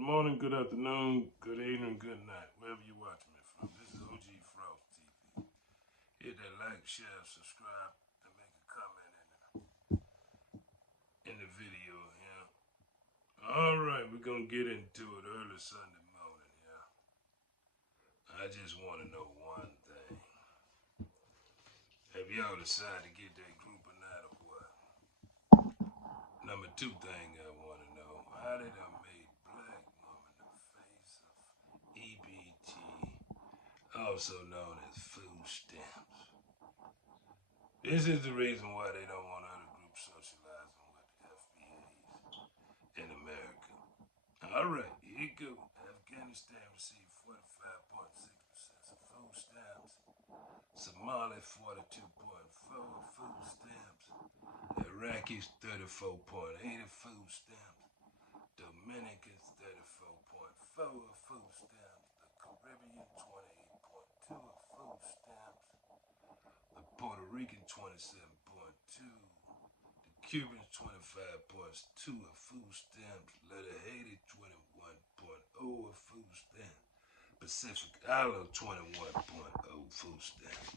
morning, good afternoon, good evening, good night, wherever you're watching me from. This is OG Frost TV. Hit that like, share, subscribe, and make a comment in the video here. All right, we're gonna get into it early Sunday morning. Yeah, I just want to know one thing: have y'all decided to get that group or not, or what? Number two thing I want to know: how they done made black woman the face of EBT, also known as food stamps. This is the reason why they don't want other groups socializing with the FBAs in America. All right, here you go. Afghanistan received 45.6% of food stamps. Somalia 42.4 food stamps. Iraqis 34.8 food stamps. Dominicans 34.4 food stamps. The Caribbean 28.2 food stamps. The Puerto Rican 27.2. The Cubans 25.2 of food stamps. Letter Haiti 21.0 of food stamps. Pacific Island 21.0 food stamps.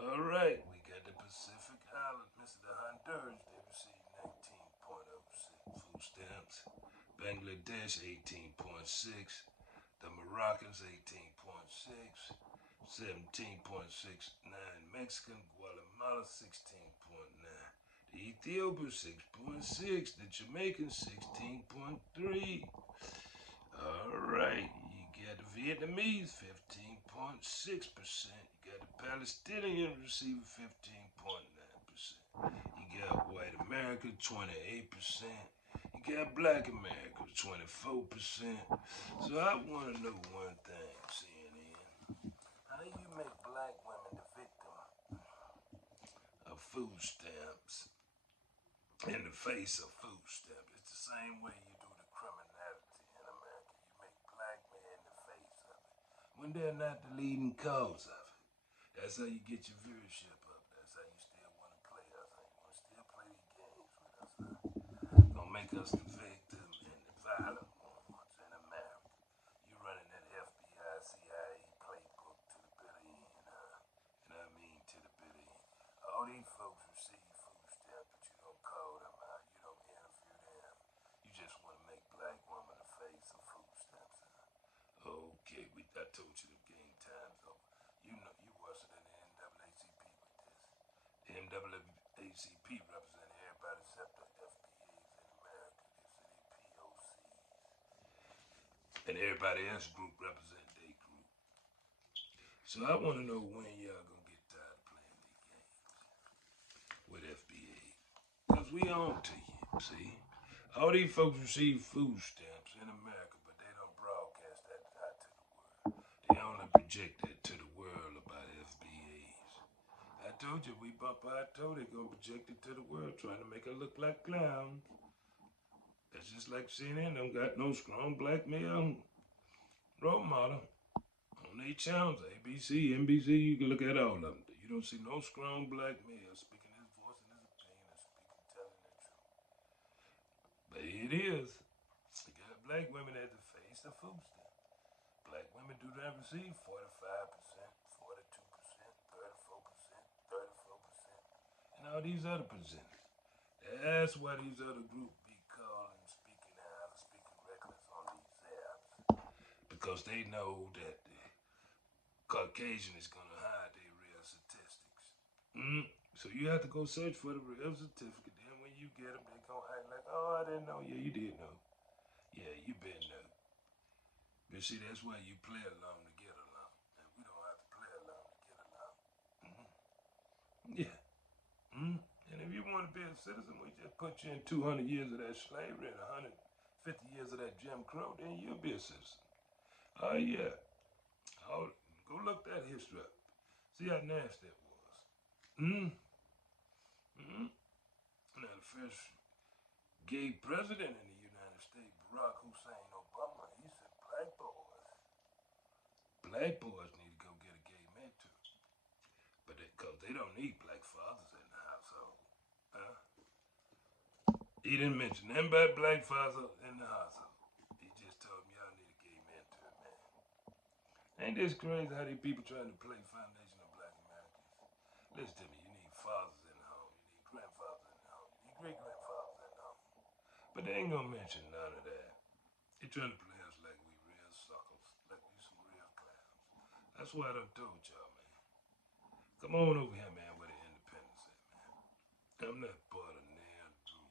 All right, we got the Pacific Island, Mr. Honduras, they received 19.06 food stamps. Bangladesh 18.6. The Moroccans 18.6. 17.69. Mexican, Guatemala 16.9. The Ethiopians 6.6. The Jamaicans 16.3. All right, you got the Vietnamese 15.6%. You got the Palestinians receiving 15.9%. You got white America 28%. You got black America 24%. So I want to know one thing, CNN. How you make black women the victim of food stamps in the face of food stamps? It's the same way you do the criminality in America. You make black men the face of it when they're not the leading cause of it. That's how you get your viewership up. That's how you still want to play us. How you want to still play these games with us. Gonna make us the victim and the violent ones in America. You running that FBI, CIA playbook to the bitter end, and I mean to the bitter end. All these folks receive food stamps, but you don't call them out. You don't interview them. You just want to make black women the face of food stamps. Okay, I told you the game time's over. You know, you worse than the NAACP with this. The NAACP represents everybody except the FBAs in America. These are the POCs. And everybody else group represent their group. So I want to know when y'all gonna get tired of playing these games with FBA. Because we on to you, see? All these folks receive food stamps in America, but they don't broadcast that out to the world. They only project that to the world about FBAs. I told you, I told they gonna project it to the world, trying to make it look like clowns. That's just like CNN don't got no strong black male role model on their channels, ABC, NBC. You can look at all of them. You don't see no strong black male speaking his voice and his opinion and speaking, telling the truth. But it is. You got black women at the face of food stamp. Black women do not receive 45%, 42%, 34%, 34%, and all these other percentages. That's why these other groups be calling, speaking out, speaking reckless on these apps. Because they know that the Caucasian is going to hide their real statistics. So you have to go search for the real certificate. Then when you get them, they're going to act like, oh, I didn't know. Yeah, you did know. Yeah, you been know. But see, that's why you play along to get along. And we don't have to play along to get along. Yeah. And if you want to be a citizen, we just put you in 200 years of that slavery and 150 years of that Jim Crow, then you'll be a citizen. Oh, yeah. Go look that history up. See how nasty it was. Now, the first gay president in the United States, Barack Hussein Obama, he said black boys need to go get a gay mentor. But because they don't need black fathers in the household. He didn't mention nothing about black fathers in the household. He just Ain't this crazy how these people trying to play foundation of black Americans? Listen to me, you need fathers in the home, you need grandfathers in the home, you need great-grandfathers in the home. But they ain't gonna mention none of that. They trying to play us like we real suckers, like we some real clowns. That's why I done told y'all, man. Come on over here, man, where the independence at, man. I'm not part of nail group.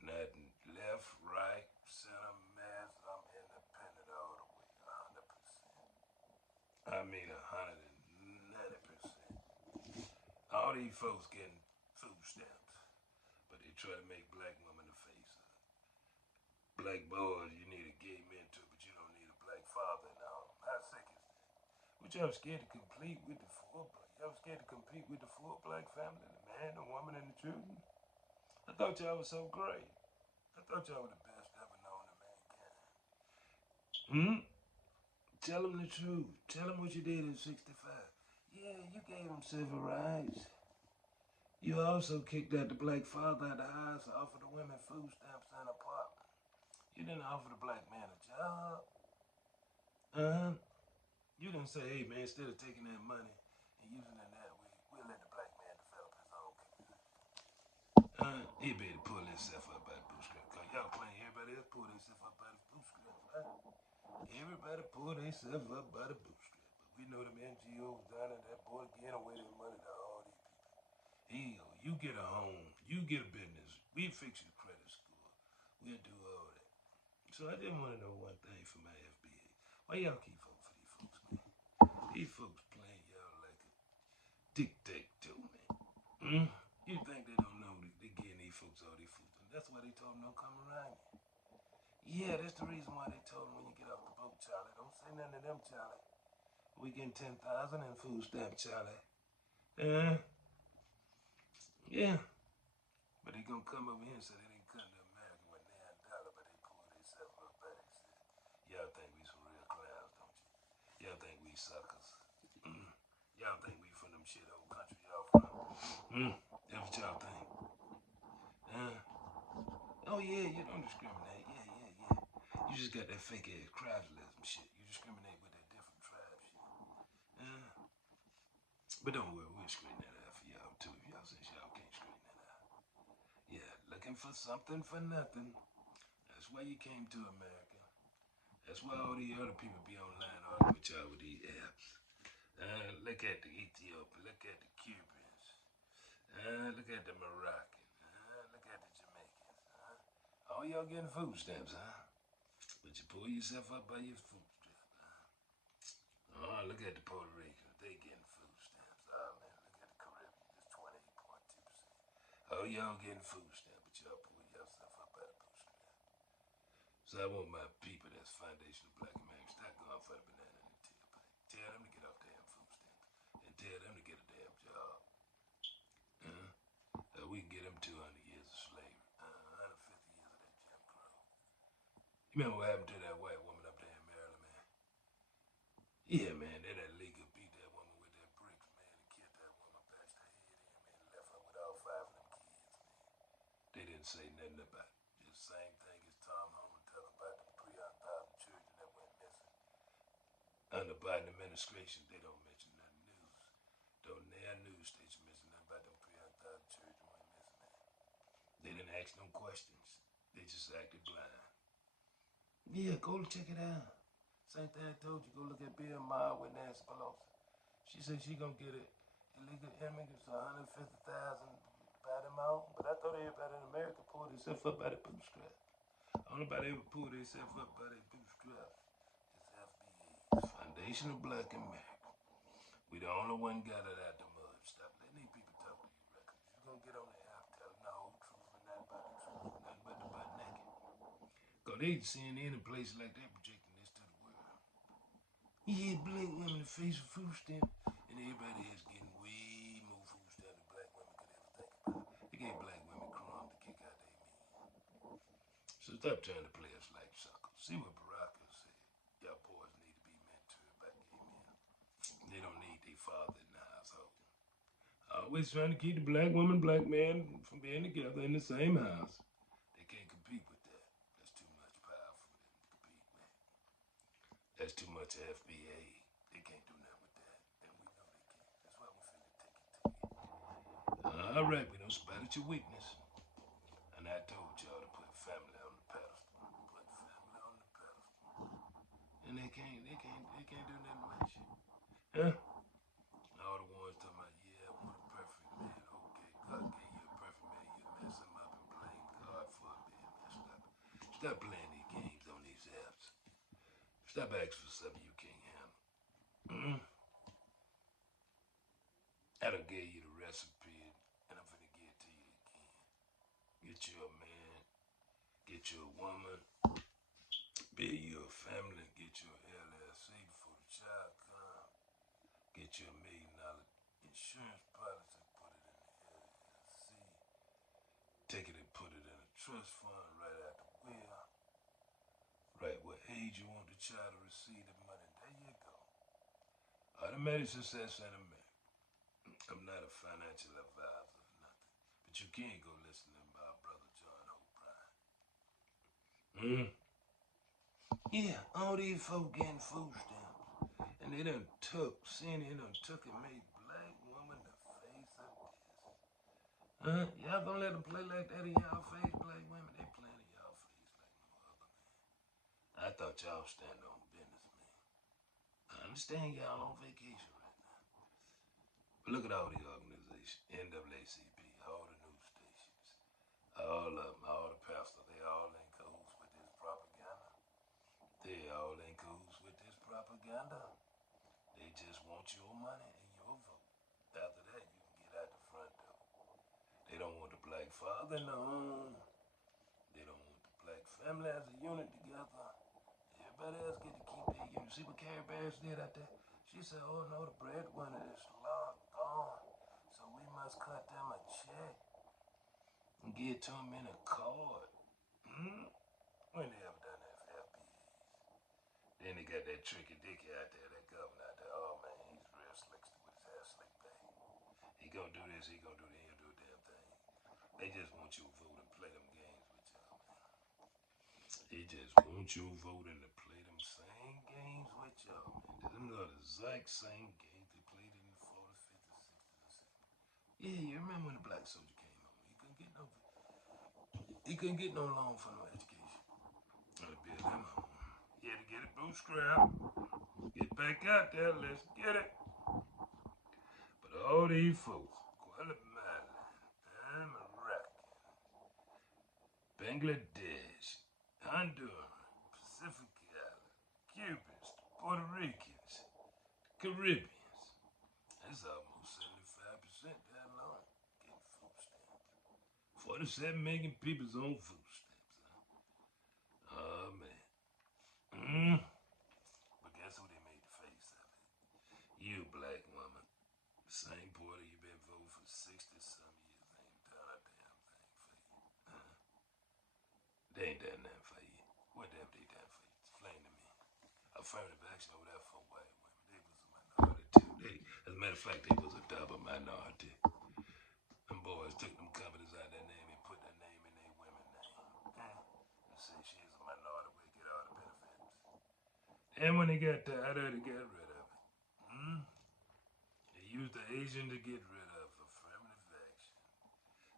Not left, right, center, mass. I'm independent all the way, 100%. I mean 190%. All these folks getting food stamps, but they try to make black women the face of it. Black boys, you need a gay mentor, but you don't need a black father in the home. How sick is that? But y'all scared to compete with the four black. Y'all scared to compete with the four black family, the man, the woman, and the children. I thought y'all was so great. I thought y'all were the best ever known to mankind. Hmm? Tell them the truth. Tell them what you did in 65. Yeah, you gave them civil rights. You also kicked out the black father out of the house and offered the women food stamps and an apartment. You didn't offer the black man a job. Uh-huh. You didn't say, hey, man, instead of taking that money and using it that way, we'll let the black man develop his own community. He better pull himself up by the bootstrap. Cause y'all claim everybody else pull themselves up by the bootstrap, right? Everybody pull themselves up by the bootstrap. But we know them NGOs down at that boy getting away their money to all these people. Hell, you get a home, you get a business, we fix your credit score, we'll do all that. So I just want to know one thing from my FBA. Why y'all keep voting for these folks, man? These folks playing y'all like a tic-tac-toe, man. Mm? You think they don't know they getting these folks all these food? That's why they told them don't come around you. Yeah, that's the reason why they told them when you get off the boat, Charlie. Don't say nothing to them, Charlie. We getting 10,000 in food stamp, Charlie. Yeah. But they gonna come over here and say they didn't come to America with $9, but they pulled themselves up by themselves. Y'all think we some real clowns, don't you? Y'all think we suckers. Mm. Y'all think we from them shithole countries y'all from. That's what y'all think. Oh yeah, you don't discriminate. Yeah. You just got that fake ass tribalism shit. You discriminate with that different tribe shit. But don't worry, we'll straighten that out for y'all too. If y'all since y'all can't straighten that out. Yeah, looking for something for nothing. That's why you came to America. That's why all the other people be online arguing with y'all with these apps. Look at the Ethiopians, look at the Cubans, look at the Moroccans, look at the Jamaicans. All y'all getting food stamps, huh? But you pull yourself up by your food stamps. Oh, look at the Puerto Ricans, they getting food stamps. Oh man, look at the Caribbean, just 28.2%. Oh, y'all getting food stamps, but y'all pull yourself up by the bootstrap. So I want my people that's foundation of black America start going for the banana in the tailpipe. Tell them to get off damn food stamps and tell them to get a damn job. We can get them 200 years of slavery, 150 years of that Jim Crow. You remember what happened to that white woman up there in Maryland, man? Yeah, man, that leaker beat that woman with that bricks, man, and killed that woman, bashed her head in, man, and left her with all 5 of them kids, man. They didn't say nothing about it. Just the same thing as Tom Homan talking about the 300,000 children that went missing. Under Biden administration, they don't mention nothing news. Don't their news station mention nothing about them 300,000 children went missing, man. They didn't ask no questions. They just acted blind. Yeah, go check it out. Same thing I told you. Go look at Bill Maher with Nancy Pelosi. She said she gonna get it. Illegal immigrants 150,000 by them out. But I thought everybody in America pulled themselves up by the bootstrap. Nobody ever pulled themselves up by their bootstraps. It's FBA, Foundation of Black America. We the only one got it out the mud. Stop letting these people talk to you, records. You gonna get on the app, tell them the whole truth and nothing but the truth, nothing but the butt naked. Cause they seeing any place like that projecting this to the world. Yeah, black women the face of food stamp, and everybody else getting way more food stamp than black women could ever think about. They gave black women crumbs to kick out their men. So stop trying to play us like suckers. See what Barack said. Y'all boys need to be mentored by gay men. They don't need their father in the household. Always trying to keep the black woman, black man from being together in the same house. They can't compete with that. That's too much power for them to compete with. That's too much FBA. All right, we don't spot at your weakness. And I told y'all to put family on the pedestal. Put family on the pedestal. And they can't do nothing with you. Huh? All the ones talking about, yeah, I want a perfect man. Okay, God gave you a perfect man. You mess him up and blame God for being messed up. Stop playing these games on these apps. Stop asking for something you can't handle. Mm-hmm. I done gave you the recipe, and I'm finna give it to you again. Get you a man, get you a woman, build you a family, get you a LLC before the child comes, get you $1 million insurance policy, put it in the LLC, take it and put it in a trust fund right out the will, right what age you want the child to receive the money, there you go. Automatic success in a minute. I'm not a financial advisor or nothing, but you can go listen to my brother John O'Brien. Mm. Yeah, all these folk getting food stamps, and they done took, seeing they done took and made black woman the face of this. Y'all gonna let them play like that in y'all face, black women? They playing in y'all face like no other, man. I thought y'all stand on business, man. I understand y'all on vacation right now. But look at all the organizations, NAACP, all the news stations, all of them, all the pastors, they all in cahoots with this propaganda. They all in cahoots with this propaganda. They just want your money and your vote. After that, you can get out the front door. They don't want the black father in the home. They don't want the black family as a unit together. Everybody else get to keep their unit. See what Carrie Bears did out there? She said, oh no, the breadwinner is long gone. So we must cut them a check and give to them in a card. When they ever done that for FBAs? Then they got that tricky dicky out there, that governor out there. Oh man, he's real slick with his hair slick back. He gonna do this, he gonna do that, he'll do a damn thing. They just want your vote and play them games with y'all, man. They just want your vote and to play them same games with y'all, man. Them are the exact same games they played in the 40s, 50s, 60s, and 70s. Yeah, you remember when the black soldier came home? He couldn't get no loan for no education. I'd build him home. He had to get it bootstrap. Get back out there, let's get it. But all these folks, Guatemala, Moroccan, Bangladesh, Honduran, Pacific Island, Cubans, Puerto Ricans, Caribbeans. That's almost 75% that long getting food stamps. 47 million people's on food stamps, huh? Oh man. But guess who they made the face of it? You, black woman. Same party you been voting for 60-some years ain't done a damn thing for you. They ain't done nothing for you. What have they done for you? Explain to me. Affirmative action over there for white women. They was a minority too. As a matter of fact, they was a double minority. Them boys took them companies out their name and put their name in their women name. And say she's a minority, we get all the benefits. And when they got tired of it, they got rid of it. They used the Asian to get rid of affirmative action.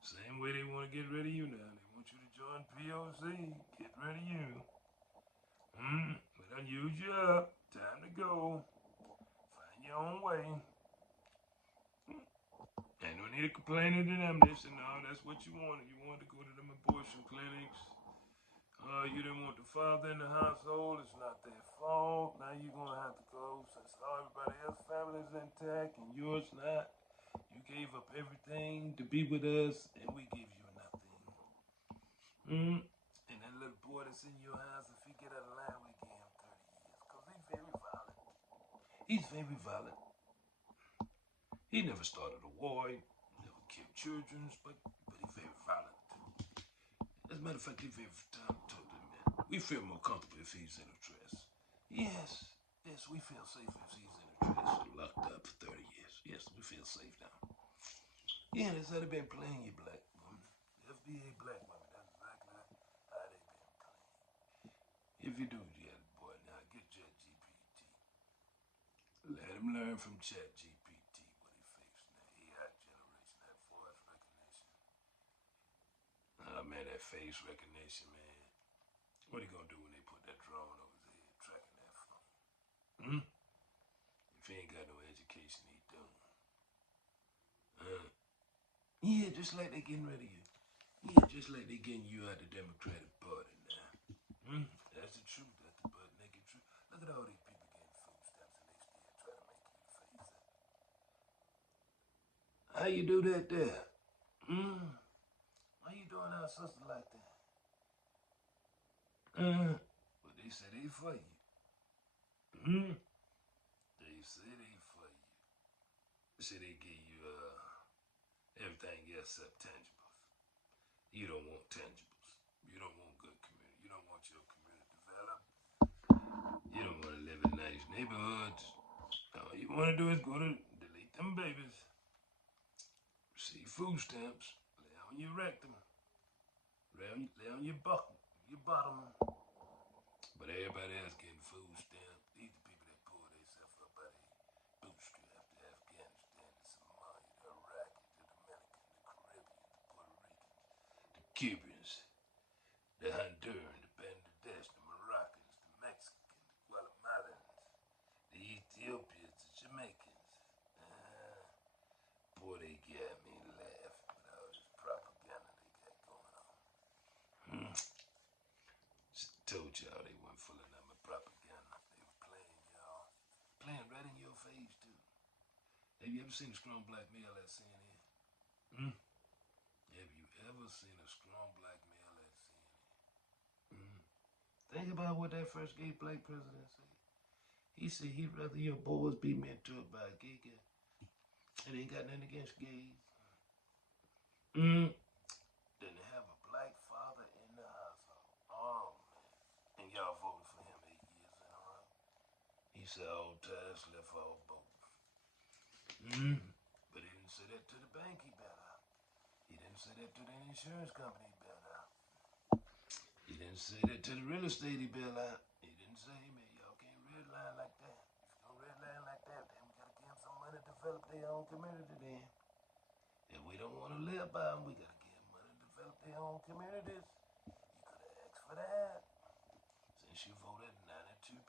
Same way they want to get rid of you now. They want you to join POC. Get rid of you. We done used you up. Time to go. Find your own way. Ain't no need to complain to them. They said, no, that's what you wanted. You wanted to go to them abortion clinics. You didn't want the father in the household. It's not their fault. Now you're going to have to go since everybody else's family is intact and yours not. You gave up everything to be with us, and we give you nothing. And that little boy that's in your house, if he get out of line, we give him 30 years. Because he's very violent. He's very violent. He never started a war. He never killed children, but he's very violent. As a matter of fact, he's very talented, man. We feel more comfortable if he's in a dress. Yes, we feel safe if he's in a dress and locked up for 30 years. Yes, we feel safe now. Yeah, that's how they've been playing you, black woman. FBA black women, that's exactly how they've been playing. If you do, yeah, boy, now get ChatGPT. Let him learn from ChatGPT what he fixed. Now, AI generation, that voice face recognition, man. What are you gonna do when they put that drone over his head tracking that phone? Hmm? If he ain't got no education, he don't. Yeah, just like they getting rid of you. Yeah, just like they getting you out the Democratic Party now. That's the truth. That's the butt naked truth. Look at all these people getting food stamps and they still try to make you the face of it. How you do that there? Why you doing our sister like that? But they say they for you. They say they for you. They say they give you everything else except tangibles. You don't want tangibles. You don't want good community. You don't want your community developed. You don't want to live in nice neighborhoods. All you want to do is go to delete them babies, receive food stamps, lay on your rectum, lay on your bottom. But everybody else getting food stamps. These the people that pull themselves up out of bootstraps to Afghanistan, to Somalia, the Iraqi, the Dominican, the Caribbean, the Puerto Ricans, the Cubans, the Honduran, the Bangladesh, the Moroccans, the Mexicans, the Guatemalans, the Ethiopians, the Jamaicans. Boy, they got me laughing with all this propaganda they got going on. Told y'all they weren't full of nothing but propaganda. They were playing y'all. Playing right in your face, too. Have you ever seen a strong black male at CNN? Have you ever seen a strong black male at CNN? Think about what that first gay black president said. He said he'd rather your boys be mentored by a gay guy. And ain't got nothing against gays. Than to have a black father in the household. Oh, man. And y'all voted for him 8 years in a row. He said all ties left all boats. But he didn't say that to the bank he bailed out. He didn't say that to the insurance company he bailed out. He didn't say that to the real estate he bailed out. He didn't say, man, y'all can't redline like that. If you're gonna redline like that, then we gotta give them some money to develop their own community then. If we don't want to live by them, we gotta give them money to develop their own communities. You could have asked for that. Since you voted 92%.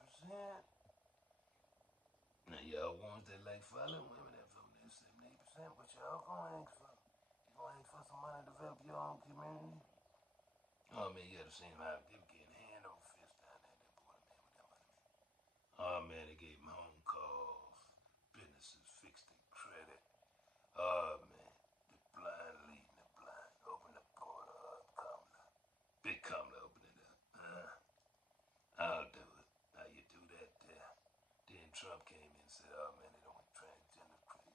Now y'all ones that like violent women that vote that 78%, what y'all gonna ask for? You gonna ask for some money to develop your own community? Oh man, you gotta see him how they were getting hand over fist down there, that boy, man, with that money, man. Oh man, they gave him home calls, businesses fixed their credit. Oh man, the blind leading the blind. Open the portal up, Kamala. Big Kamala, open it up. I'll do it. How you do that there? Then Trump came in and said, oh man, they don't want transgender crazy.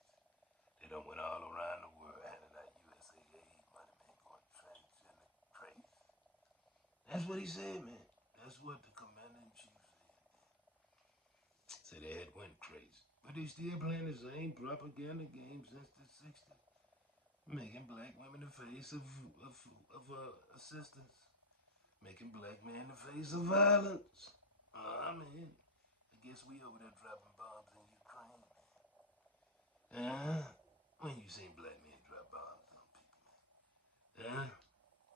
They don't went all around the world handing out USAID money, man, going transgender crazy. That's what he said, man. That's what the commander-in-chief said, man. Said they had went crazy. But they still playing the same propaganda game since the 60s. Making black women the face of assistance. Making black men the face of violence. I mean, I guess we over there dropping bombs in Ukraine, man. When you seen black men drop bombs on people, man?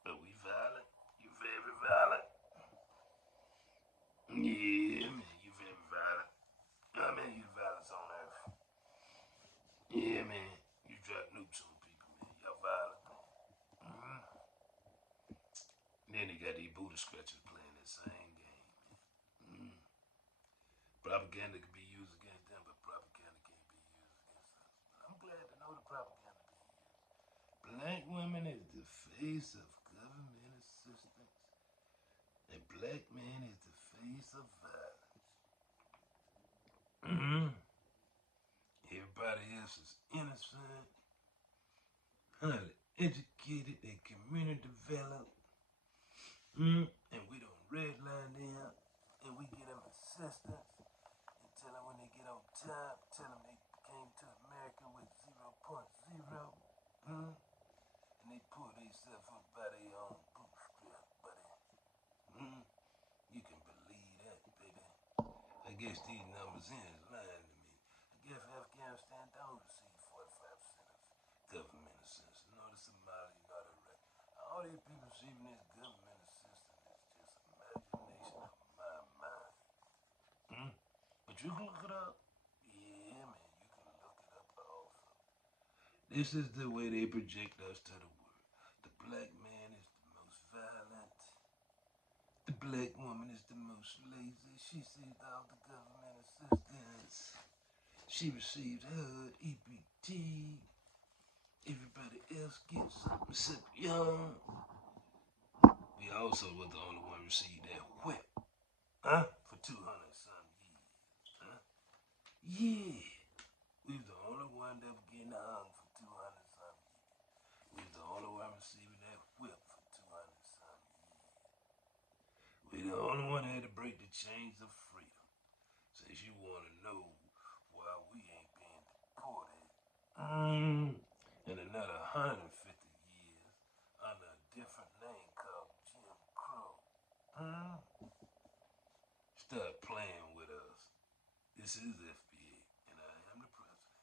But we violent. You very violent. Yeah, man, you very violent. I mean, you violence on earth. Yeah, man, you drop nukes on people, man. Y'all violent, man. Then they got these booty scratchers playing that same game, man. Propaganda can be used against them, but propaganda can't be used against us. But I'm glad to know the propaganda being used. Black women is the face of government assistance. And black man is the face of violence. Everybody else is innocent, highly educated, and community developed. And we don't redline them, and we get them assistance, and tell them when they get on top, tell them they came to America with 0.0. And they pull themselves up by their own bootstrap, buddy. You can believe that, baby. I guess these numbers is lying to me. I guess Afghanistan don't receive 45% of government assistance, nor the Somali, nor the Iraq. All these people receiving this This is the way they project us to the world. The black man is the most violent. The black woman is the most lazy. She received all the government assistance. She received HUD, EBT. Everybody else gets something except young. We also were the only one received that whip. Huh? For 200 some years. Huh? Yeah. We was the only one that was getting hung for 200 some years. We was the only one receiving that whip for 200 some years. We the only one that had to break the chains of freedom. Since you want to know why we ain't being deported in another 150 years under a different name called Jim Crow. Start playing with us. This is FBA, and I am the president.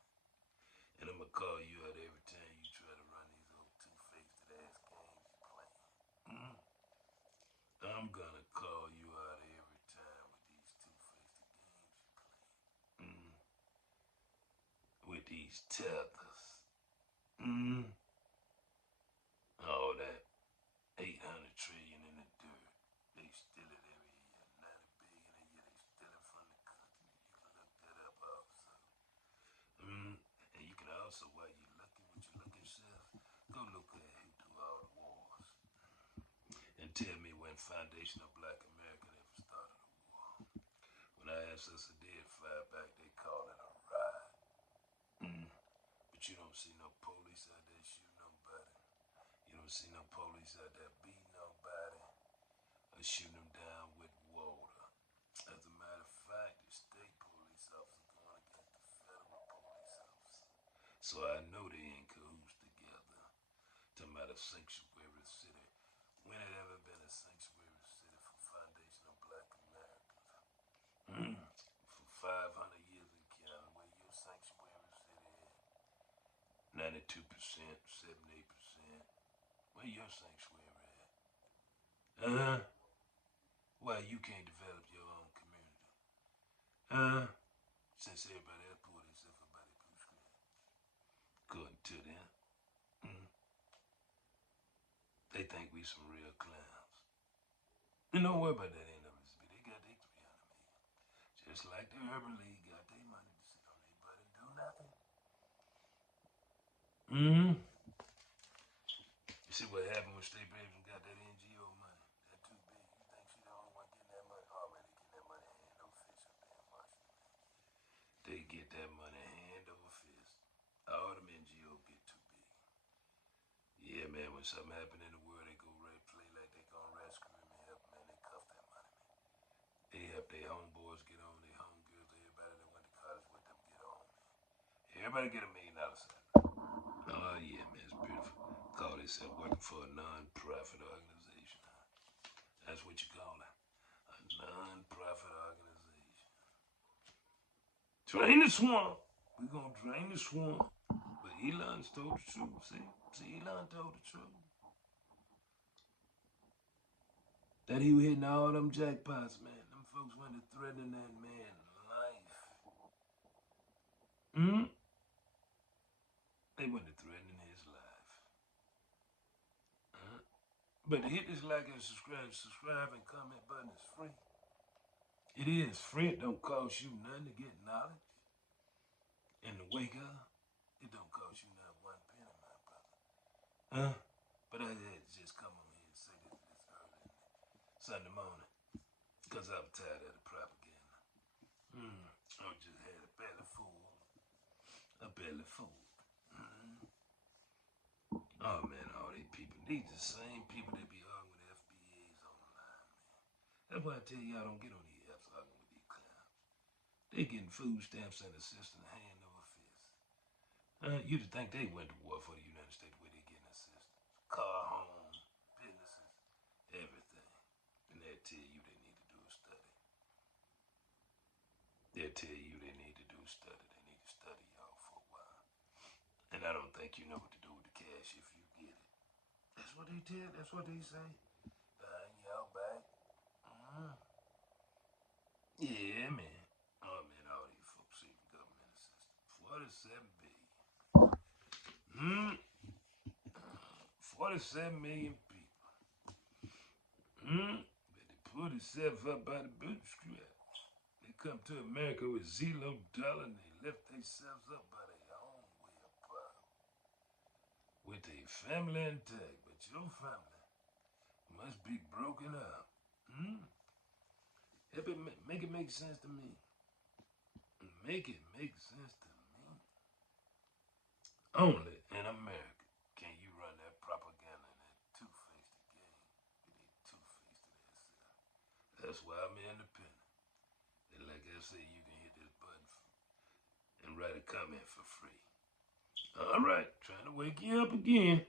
And I'm gonna call you out every time you try to run these old two-faced ass games you playing. I'm gonna call you out every time with these two-faced games you playing. With these tethers. All that 800 trillion in the dirt. They steal it every year. 90 billion a year. They steal it from the continent. You can look that up also. And you can also, while you're looking with your looking self, go look at who do all the wars. And tell me when Foundation of Black America ever started a war. When our ancestors did fly back, they called it a riot. But you don't see no police out there shooting nobody. You don't see no police out there beating nobody or shooting them down with water. As a matter of fact, the state police officer going against the federal police officer. So I know they ain't cahoots together. Talking about a sanctuary city. When had ever been a sanctuary city for Foundation of Black Americans? For 500 years in Canada, where your sanctuary city at? 92%, 78%. Where your sanctuary at? Why you can't develop your own community? Since everybody else pulled themselves up by their bootstraps. According to them. They think we some real clowns. And don't worry about that NWSB. They got their 300 million. Just like the Urban League got their money to sit on their butt and do nothing. You see what happened when State Baby got that NGO money? That too big. You think she the only one getting that money? Oh man, they getting that money hand over fist up there in Washington. They get that money hand over fist. All them NGO get too big. Yeah, man, when something happen in the world, they go right play like they gonna rescue him and help him, man. They cuff that money, man. They help their homeboys get on, their homegirls, everybody that went to college with them get on, man. Everybody get $1 million salary. Oh yeah, man, it's beautiful. Call themselves working for a non-profit organization. That's what you call it. A non-profit organization. Drain the swamp. We're gonna drain the swamp. But Elon's told the truth. See, Elon told the truth. That he was hitting all them jackpots, man. Them folks went to threatening that man's life. They went to threatening his life. But hit this like and subscribe and comment button is free. It is free. It don't cost you nothing to get knowledge. And to wake up, it don't cost you not one penny, my brother. But I had to just come on here and say this early in the Sunday morning. Because I'm tired of the propaganda. I just had a belly full. A belly full. Oh man, all these people. These the same people that be arguing with FBAs online, man. That's why I tell y'all don't get on these apps arguing with these clowns. They getting food stamps and assistance hand over fist. You'd think they went to war for the United States where they getting assistance. Car, home, businesses, everything. And they'll tell you they need to do a study. They'll tell you they need to do a study. They need to study y'all for a while. And I don't think you know what to do with the cash if you get it. That's what they tell. That's what they say. Behind y'all back. Yeah, man. Oh man, all these folks receiving government assistance. 47 billion. Hmm? 47 million people. Hmm? But they pull themselves up by the bootstraps. They come to America with $0 and they lift themselves up by their own way of power. With their family intact, but your family must be broken up. Hmm? Make it make sense to me. Make it make sense to me. Only in America can you run that propaganda and that two-faced game with a two-faced ass. That's why I'm independent. And like I say, you can hit this button and write a comment for free. All right, trying to wake you up again.